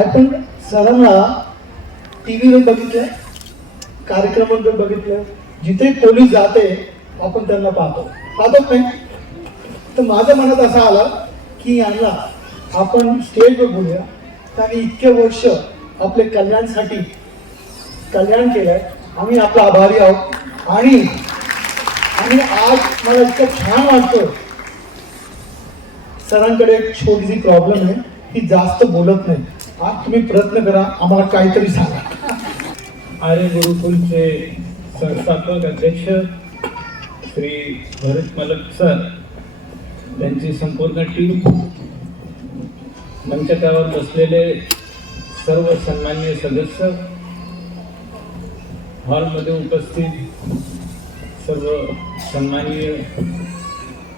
आपण सरांना टीव्हीवर बघितलं, कार्यक्रमांवर बघितलं, जिथे पोलीस जाते आपण त्यांना पाहतो नाही. तर माझ्या मनात असं आलं की यांना आपण स्टेजवर बोलूया. त्यांनी इतके वर्ष आपले कल्याणसाठी कल्याण केलंय, आम्ही आपला आभारी आहोत. आणि आज मला इतकं छान वाटतं. सरांकडे एक छोटीशी प्रॉब्लेम आहे, ती जास्त बोलत नाही. आज तुम्ही प्रयत्न करा, आम्हाला काहीतरी सांगा. आर्य गुरुकुलचे संस्थापक अध्यक्ष श्री भरत मलक सर, त्यांची संपूर्ण टीम, मंचकावर बसलेले सर्व सन्माननीय सदस्य, हॉलमध्ये उपस्थित सर्व सन्माननीय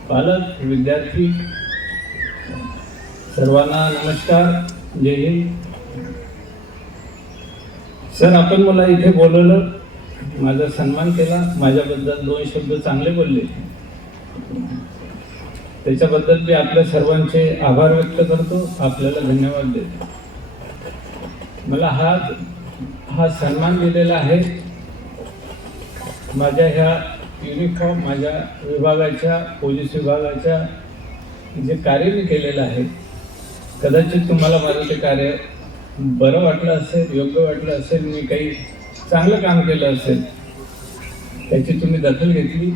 पालक, विद्यार्थी, सर्वांना नमस्कार, जय हिंद. सर, आपण मला इथे बोलवलं, माझा सन्मान केला, माझ्याबद्दल 2 शब्द चांगले बोलले, त्याच्याबद्दल मी आपल्या सर्वांचे आभार व्यक्त करतो, आपल्याला धन्यवाद देतो. मला हा सन्मान दिलेला आहे माझ्या ह्या युनिफॉर्म, माझ्या विभागाच्या, पोलीस विभागाच्या जे कार्य मी केलेलं आहे. कदाचित तुम्हाला माझं ते कार्य बरं वाटलं असेल, योग्य वाटलं असेल, मी काही चांगलं काम केलं असेल, त्याची तुम्ही दखल घेतली,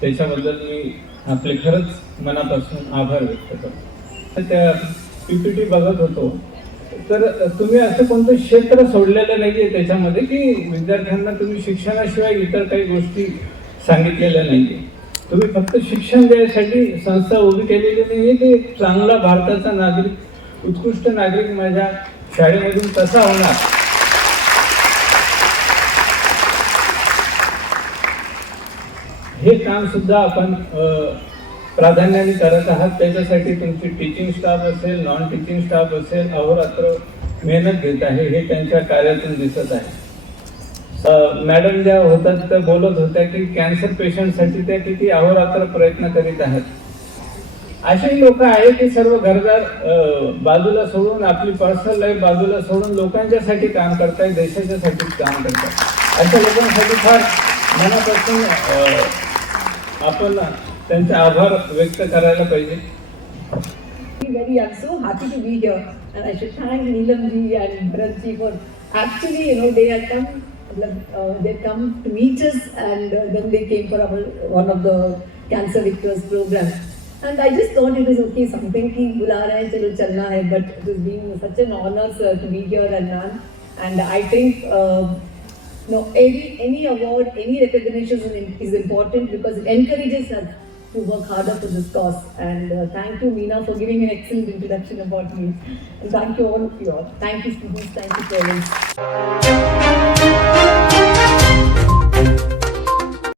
त्याच्याबद्दल मी आपले खरंच मनापासून आभार व्यक्त करतो. त्या PPT बघत होतो, तर तुम्ही असं कोणतं क्षेत्र सोडलेलं नाही आहे त्याच्यामध्ये की विद्यार्थ्यांना तुम्ही शिक्षणाशिवाय इतर काही गोष्टी सांगितलेल्या नाही आहे. तुम्ही फक्त शिक्षण द्यायसाठी संस्था उभी केलेली नाही आहे की एक चांगला भारताचा नागरिक, उत्कृष्ट नागरिक माझ्या शाळेमधून कसा होणार, हे काम सुद्धा आपण प्राधान्याने करत आहात. त्याच्यासाठी तुमची टीचिंग स्टाफ असेल, नॉन टीचिंग स्टाफ असेल, अहोरात्र मेहनत घेत आहे, हे त्यांच्या कार्यातून दिसत आहे. मॅडम ज्या होतात त्या बोलत होत्या की कॅन्सर पेशंटसाठी त्या किती अहोरात्र प्रयत्न करीत आहेत. असेही लोक आहेत की सर्व घरदार बाजूला सोडून, आपली पर्सनल लाईफ बाजूला सोडून लोकांच्यासाठी काम करतायत, देशाच्यासाठी काम करतात. अशा लोकांसाठी फार मनापासून आपण त्यांचे आभार व्यक्त करायला पाहिजे. Very, I'm so happy to be here, and I should thank Neelam ji and Bharat ji for actually, they had come to meet us, and then they came for one of the cancer victims program, and I just thought it was okay, something ki bula rahe hain, chalo chalna hai, but it has been such an honor, sir, to be here and I think any award, any recognition is important because it encourages us to work harder for this cause. And thank you, Meena, for giving an excellent introduction about me. And thank you all of you all. Thank you, students. Thank you, parents.